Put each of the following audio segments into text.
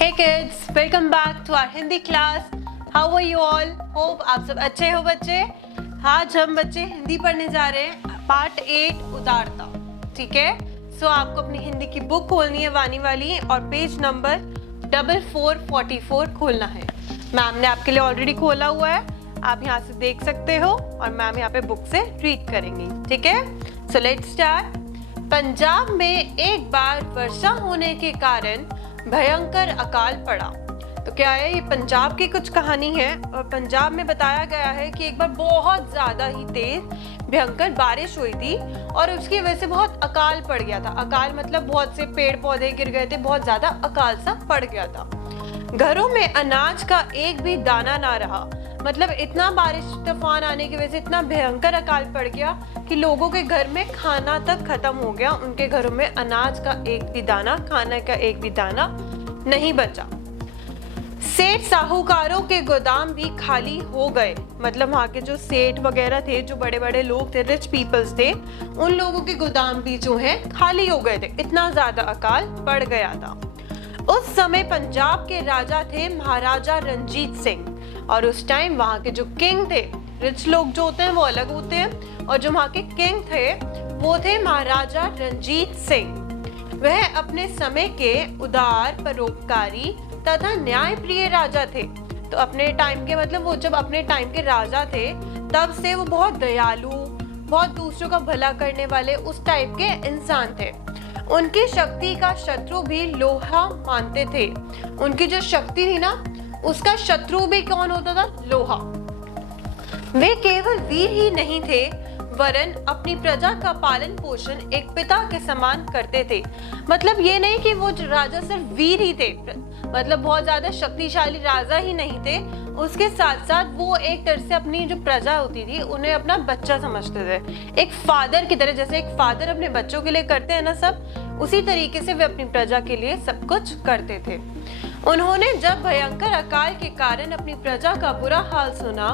Hey kids, welcome back to our Hindi class. How are you all? Hope आप सब अच्छे हो बच्चे। आज हम बच्चे हिंदी पढ़ने जा रहे हैं पार्ट 8 उदारता। ठीक है, सो आपको अपनी हिंदी की बुक खोलनी है वानी वाली और पेज नंबर 4444 खोलना है। मैम ने आपके लिए ऑलरेडी खोला हुआ है, आप यहाँ से देख सकते हो और मैम यहाँ पे बुक से रीड करेंगी। ठीक है, सो लेट्स स्टार्ट। पंजाब में एक बार वर्षा होने के कारण भयंकर अकाल पड़ा। तो क्या है, ये पंजाब की कुछ कहानी है और पंजाब में बताया गया है कि एक बार बहुत ज्यादा ही तेज भयंकर बारिश हुई थी और उसकी वजह से बहुत अकाल पड़ गया था। अकाल मतलब बहुत से पेड़ पौधे गिर गए थे, बहुत ज्यादा अकाल सा पड़ गया था। घरों में अनाज का एक भी दाना ना रहा। मतलब इतना बारिश तूफान आने की वजह से इतना भयंकर अकाल पड़ गया कि लोगों के घर में खाना तक खत्म हो गया। उनके घरों में अनाज का एक भी दाना, खाने का एक भी दाना नहीं बचा। सेठ साहूकारों के गोदाम भी खाली हो गए। मतलब वहाँ के जो सेठ वगैरह थे, जो बड़े बड़े लोग थे, रिच पीपल्स थे, उन लोगों के गोदाम भी जो है खाली हो गए थे। इतना ज्यादा अकाल पड़ गया था। उस समय पंजाब के राजा थे महाराजा रंजीत सिंह और उस टाइम वहाँ के जो किंग थे, रिच लोग जो होते हैं वो अलग होते हैं और जो वहाँ के किंग थे वो थे महाराजा रंजीत सिंह। वह अपने समय के उदार, परोपकारी तथा न्यायप्रिय राजा थे। तो अपने टाइम के मतलब वो जब अपने टाइम के राजा थे तब से वो बहुत दयालु, बहुत दूसरों का भला करने वाले उस टाइप के इंसान थे। उनकी शक्ति का शत्रु भी लोहा मानते थे। उनकी जो शक्ति थी ना, उसका शत्रु भी कौन होता था? लोहा। वे केवल वीर ही नहीं थे वरन अपनी प्रजा का पालन पोषण एक पिता के समान करते थे। मतलब ये नहीं कि वो राजा सिर्फ वीर ही थे, मतलब बहुत ज्यादा शक्तिशाली राजा ही नहीं थे, उसके साथ साथ वो एक तरह से अपनी जो प्रजा होती थी उन्हें अपना बच्चा समझते थे। एक फादर की तरह, जैसे एक फादर अपने बच्चों के लिए करते हैं ना सब, उसी तरीके से वे अपनी प्रजा के लिए सब कुछ करते थे। उन्होंने जब भयंकर अकाल के कारण अपनी प्रजा का बुरा हाल सुना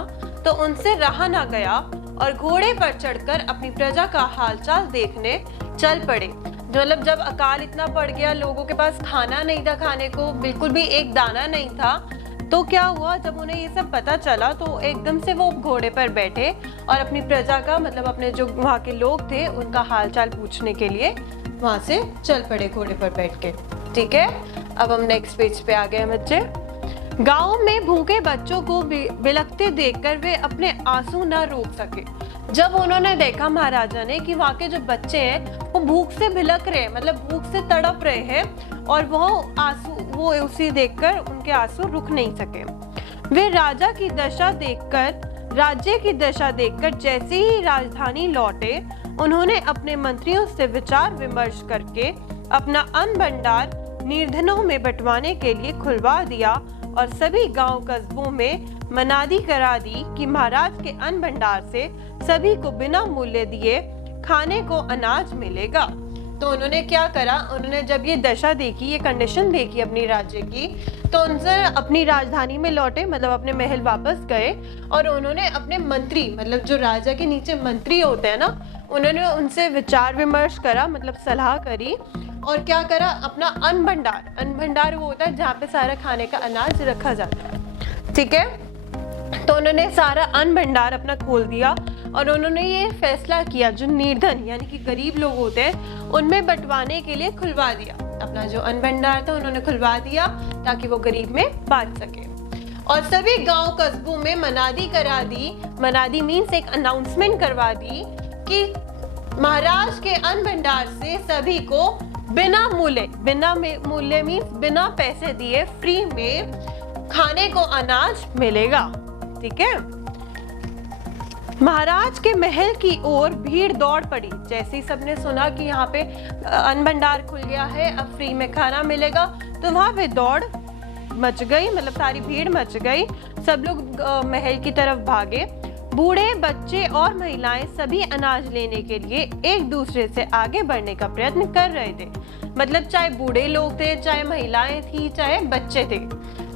तो उनसे रहा ना गया और घोड़े पर चढ़कर अपनी प्रजा का हालचाल देखने चल पड़े। मतलब जब अकाल इतना पड़ गया, लोगों के पास खाना नहीं था, खाने को बिल्कुल भी एक दाना नहीं था, तो क्या हुआ, जब उन्हें ये सब पता चला तो एकदम से वो घोड़े पर बैठे और अपनी प्रजा का मतलब अपने जो वहाँ के लोग थे उनका हालचाल पूछने के लिए वहां से चल पड़े घोड़े पर बैठ के। ठीक है, अब हम नेक्स्ट पेज पे आ गए बच्चे। गांव में भूखे बच्चों को बिलखते देखकर वे अपने आंसू न रोक सके। जब उन्होंने देखा महाराजा ने कि वहाँ के जो बच्चे हैं वो भूख से बिलख रहे हैं, मतलब भूख से तड़प रहे हैं और वो उसी देखकर उनके आंसू रुक नहीं सके। वे राज्य की दशा देखकर जैसे ही राजधानी लौटे, उन्होंने अपने मंत्रियों से विचार विमर्श करके अपना अन्न भंडार निर्धनों में बंटवाने के लिए खुलवा दिया और सभी गांव कस्बों में मनादी करा दी कि महाराज के अन्न भंडार से सभी को बिना मूल्य दिए खाने को अनाज मिलेगा। तो उन्होंने क्या करा, उन्होंने जब ये दशा देखी, ये कंडीशन देखी अपनी राज्य की, तो उनसे अपनी राजधानी में लौटे, मतलब अपने महल वापस गए और उन्होंने अपने मंत्री, मतलब जो राजा के नीचे मंत्री होते हैं ना, उन्होंने उनसे विचार विमर्श करा, मतलब सलाह करी और क्या करा, अपना अन्न भंडार वो होता है जहाँ पे सारा खाने का अनाज रखा जाता है। ठीक है, तो उन्होंने सारा अन्न भंडार अपना खोल दिया और उन्होंने ये फैसला किया जो निर्धन यानी कि गरीब लोग होते हैं उनमें बंटवाने के लिए खुलवा दिया। अपना जो अन्न भंडार था उन्होंने खुलवा दिया ताकि वो गरीब में बांट सके और सभी गांव कस्बों में मनादी करा दी। मनादी मीन्स एक अनाउंसमेंट करवा दी कि महाराज के अन्न भंडार से सभी को बिना मूल्य मीन्स बिना पैसे दिए फ्री में खाने को अनाज मिलेगा। ठीक है, महाराज के महल की ओर भीड़ दौड़ पड़ी। जैसे ही सबने सुना कि यहाँ पे अन्न भंडार खुल गया है, अब फ्री में खाना मिलेगा, तो वहां पे दौड़ मच गई, मतलब सारी भीड़ मच गई। सब लोग महल की तरफ भागे। बूढ़े, बच्चे और महिलाएं सभी अनाज लेने के लिए एक दूसरे से आगे बढ़ने का प्रयत्न कर रहे थे। मतलब चाहे बूढ़े लोग थे, चाहे महिलाएं थी, चाहे बच्चे थे,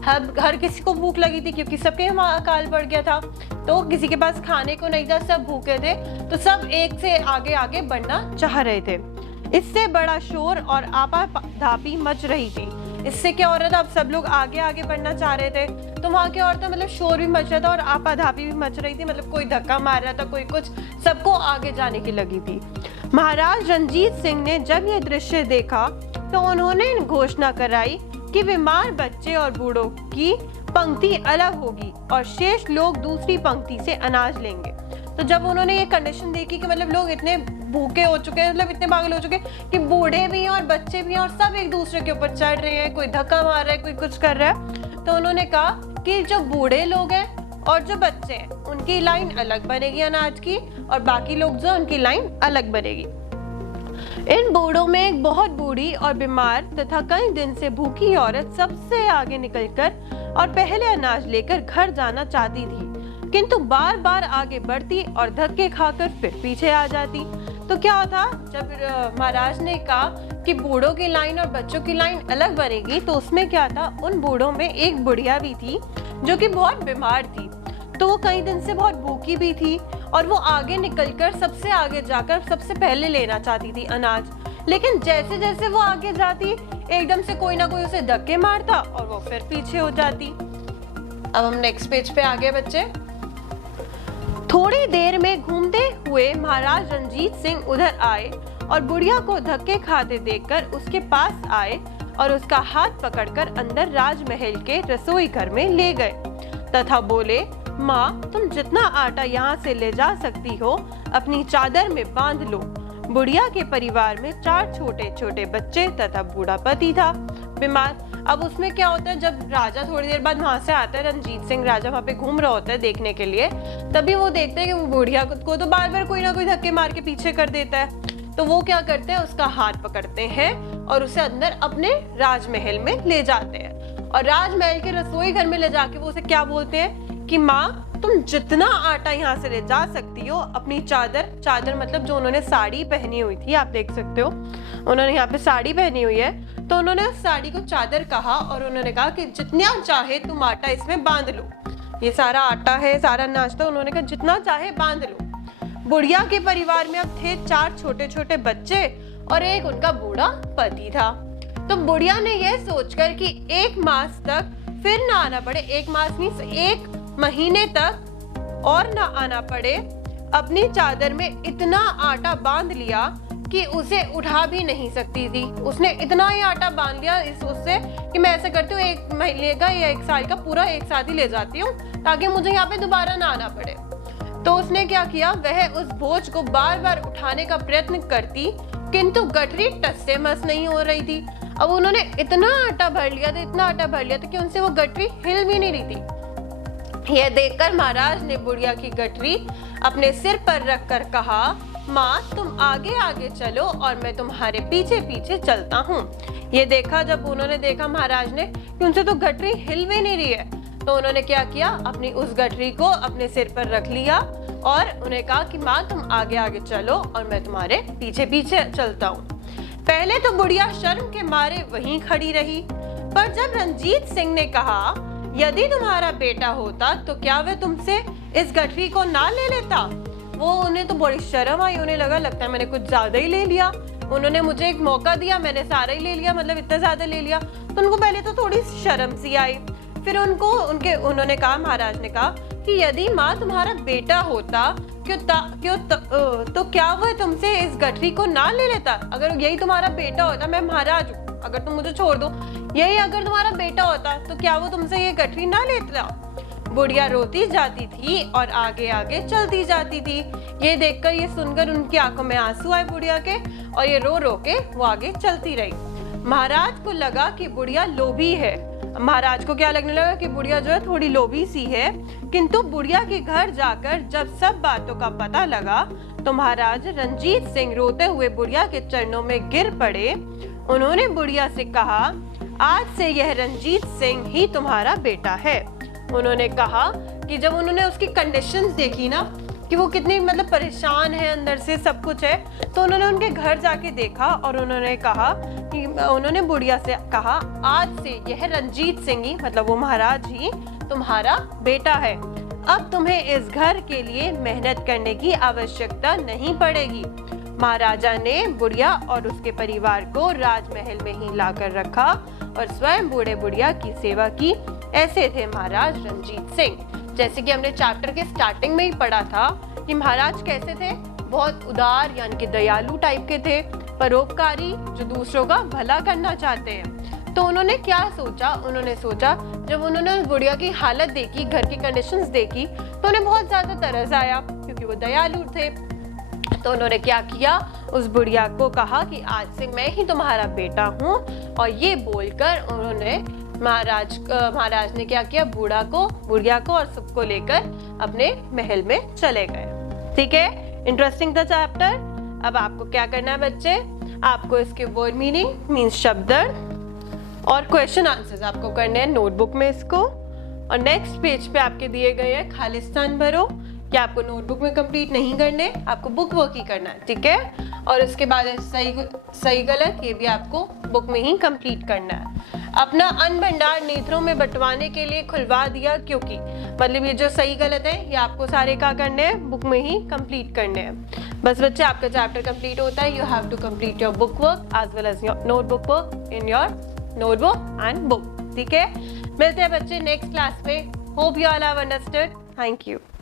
हर किसी को भूख लगी थी क्योंकि सबके वहाँ अकाल पड़ गया था, तो किसी के पास खाने को नहीं था, सब भूखे थे, तो सब एक से आगे आगे बढ़ना चाह रहे थे। इससे बड़ा शोर और आपाधापी मच रही थी। इससे क्या हो रहा था, अब सब लोग आगे आगे बढ़ना चाह रहे थे, तो वहाँ क्या हो रहा था, मतलब शोर भी मच रहा था और आपाधापी भी मच रही थी, मतलब कोई धक्का मार रहा था, कोई कुछ, सबको आगे जाने की लगी थी। महाराज रणजीत सिंह ने जब ये दृश्य देखा तो उन्होंने घोषणा कराई कि बीमार बच्चे और बूढ़ों की पंक्ति अलग होगी और शेष लोग दूसरी पंक्ति से अनाज लेंगे। तो जब उन्होंने ये कंडीशन देखी कि मतलब लोग इतने भूखे हो चुके हैं, मतलब इतने पागल हो चुके हैं कि बूढ़े भी हैं और बच्चे भी हैं और सब एक दूसरे के ऊपर चढ़ रहे हैं, कोई धक्का मार रहा है, कोई कुछ कर रहा है, तो उन्होंने कहा कि जो बूढ़े लोग हैं और जो बच्चे हैं उनकी लाइन अलग बनेगी अनाज की, और बाकी लोग जो उनकी लाइन अलग बनेगी। इन बूढ़ों में एक बहुत बूढ़ी और बीमार तथा कई दिन से भूखी औरत सबसे आगे निकलकर और पहले अनाज लेकर घर जाना चाहती थी, किंतु बार बार आगे बढ़ती और धक्के खाकर फिर पीछे आ जाती। तो क्या होता, जब महाराज ने कहा कि बूढ़ों की लाइन और बच्चों की लाइन अलग बनेगी, तो उसमें क्या था, उन बूढ़ों में एक बुढ़िया भी थी जो कि बहुत बीमार थी, तो वो कई दिन से बहुत भूखी भी थी और वो आगे निकलकर सबसे आगे जाकर सबसे पहले लेना चाहती थी अनाज। लेकिन जैसे जैसे वो आगे जाती एकदम से कोई ना कोई उसे धक्के मारता और वो फिर पीछे हो जाती। अब हम नेक्स्ट पेज पे आ गए बच्चे। थोड़ी देर में घूमते हुए महाराज रणजीत सिंह उधर आए और बुढ़िया को धक्के खाते देखकर उसके पास आए और उसका हाथ पकड़कर अंदर राजमहल के रसोई घर में ले गए तथा बोले, माँ, तुम जितना आटा यहाँ से ले जा सकती हो अपनी चादर में बांध लो। बुढ़िया के परिवार में 4 छोटे छोटे बच्चे तथा बूढ़ा पति था बीमार। अब उसमें क्या होता है, जब राजा थोड़ी देर बाद वहां से आता है, रणजीत सिंह राजा वहां पे घूम रहा होता है देखने के लिए, तभी वो देखते हैं कि वो बुढ़िया को तो बार बार कोई ना कोई धक्के मार के पीछे कर देता है। तो वो क्या करते हैं, उसका हाथ पकड़ते हैं और उसे अंदर अपने राजमहल में ले जाते हैं और राजमहल के रसोई घर में ले जाके वो उसे क्या बोलते हैं कि माँ, तुम जितना आटा यहाँ से ले जा सकती हो अपनी चादर मतलब जो उन्होंने साड़ी पहनी हुई थी, आप देख सकते हो उन्होंने यहाँ पे साड़ी पहनी हुई है, तो उन्होंने उस साड़ी को चादर कहा और उन्होंने कहा कि जितना चाहे तुम आटा इसमें बांध लो। ये सारा आटा है, सारा नाश्ता, उन्होंने कहा जितना चाहे बांध लो। बुढ़िया के परिवार में अब थे 4 छोटे छोटे बच्चे और एक उनका बूढ़ा पति था। तो बुढ़िया ने यह सोचकर कि 1 मास तक फिर ना आना पड़े, 1 मास मीन्स 1 महीने तक और ना आना पड़े, अपनी चादर में इतना आटा बांध लिया कि उसे उठा भी नहीं सकती थी। उसने इतना ही आटा बांध लिया उससे कि मैं ऐसा करती हूँ 1 महीने का या 1 साल का पूरा एक साथ ही ले जाती हूँ ताकि मुझे यहाँ पे दोबारा ना आना पड़े। तो उसने क्या किया, वह उस बोझ को बार बार उठाने का प्रयत्न करती, किंतु गठरी टस से मस नहीं हो रही थी। अब उन्होंने इतना आटा भर लिया था कि उनसे वो गठरी हिल भी नहीं रही थी। यह देखकर महाराज ने बुढ़िया की गठरी अपने सिर पर रखकर कहा, माँ, तुम आगे आगे चलो और मैं तुम्हारे पीछे पीछे चलता हूँ। ये देखा, जब उन्होंने देखा महाराज ने कि उनसे तो गठरी हिल भी नहीं रही है, तो उन्होंने क्या किया, अपनी उस गठरी को अपने सिर पर रख लिया और उन्हें कहा कि माँ, तुम आगे आगे चलो और मैं तुम्हारे पीछे पीछे चलता हूँ। पहले तो बुढ़िया शर्म के मारे वहीं खड़ी रही, पर जब रणजीत सिंह ने कहा, यदि तुम्हारा बेटा होता तो क्या वह तुमसे इस गठरी को ना ले लेता, वो उन्हें तो बड़ी शर्म आई। उन्हें लगता है मैंने कुछ ज्यादा ही ले लिया, उन्होंने मुझे एक मौका दिया, मैंने सारा ही ले लिया, मतलब इतना ज्यादा ले लिया। तो उनको पहले तो थोड़ी शर्म सी आई। फिर उन्होंने कहा, महाराज ने कहा कि यदि माँ तुम्हारा बेटा होता तो क्या वह तुमसे इस गठरी को ना ले लेता। अगर यही तुम्हारा बेटा होता, मैं महाराज हूँ, अगर तुम मुझे छोड़ दो, यही अगर तुम्हारा बेटा होता तो क्या वो तुमसे ये गठरी ना लेता। बुढ़िया रोती जाती थी और आगे आगे चलती जाती थी। ये देखकर, ये सुनकर उनकी आंखों में आंसू आए बुढ़िया के, और ये रो रो के वो आगे चलती रही। महाराज को लगा कि बुढ़िया लोभी है। महाराज को क्या लगने लगा कि बुढ़िया जो है थोड़ी लोभी सी है। किंतु बुढ़िया के घर जाकर जब सब बातों का पता लगा तो महाराज रणजीत सिंह रोते हुए बुढ़िया के चरणों में गिर पड़े। उन्होंने बुढ़िया से कहा, आज से यह रणजीत सिंह ही तुम्हारा बेटा है। उन्होंने कहा कि जब उन्होंने उसकी कंडीशंस देखी ना कि वो कितनी मतलब परेशान है, अंदर से सब कुछ है, तो उन्होंने उनके घर जाके देखा और उन्होंने कहा कि उन्होंने बुढ़िया से कहा, आज से यह रणजीत सिंह ही, मतलब वो महाराज ही तुम्हारा बेटा है। अब तुम्हें इस घर के लिए मेहनत करने की आवश्यकता नहीं पड़ेगी। महाराजा ने बुढ़िया और उसके परिवार को राजमहल में ही लाकर रखा और स्वयं बूढ़े बुढ़िया की सेवा की। ऐसे थे महाराज रणजीत सिंह। जैसे कि हमने चैप्टर के स्टार्टिंग में ही पढ़ा था कि महाराज कैसे थे, बहुत उदार यानी कि दयालु टाइप के थे, परोपकारी, जो दूसरों का भला करना चाहते हैं। तो उन्होंने क्या सोचा, उन्होंने सोचा जब उन्होंने उस बुढ़िया की हालत देखी, घर की कंडीशंस देखी, तो उन्हें बहुत ज्यादा तरस आया क्योंकि वो दयालु थे। तो उन्होंने क्या किया, उस बुढ़िया को कहा कि आज से मैं ही तुम्हारा बेटा हूँ, और ये बोलकर उन्होंने महाराज ने क्या किया, बुढ़िया को और सबको लेकर अपने महल में चले गए। ठीक है, इंटरेस्टिंग था चैप्टर। अब आपको क्या करना है बच्चे, आपको इसके वर्ड मीनिंग मीन्स शब्द और क्वेश्चन आंसर्स आपको करने हैं नोटबुक में इसको, और नेक्स्ट पेज पे आपके दिए गए हैं खाली स्थान भरो, कि आपको नोटबुक में कंप्लीट नहीं करने, आपको बुक वर्क ही करना है। ठीक है, और उसके बाद सही गलत ये भी आपको बुक में ही कंप्लीट करना है। अपना अन्न भंडार नेत्रों में बंटवाने के लिए खुलवा दिया, क्योंकि मतलब ये जो सही गलत है ये आपको सारे क्या करने हैं, बुक में ही कंप्लीट करने हैं। बस बच्चे, आपका चैप्टर कंप्लीट होता है। You have to complete your book work as well as your notebook work in your notebook and book. ठीक है, मिलते हैं बच्चे नेक्स्ट क्लास में। Hope you all have understood. Thank you.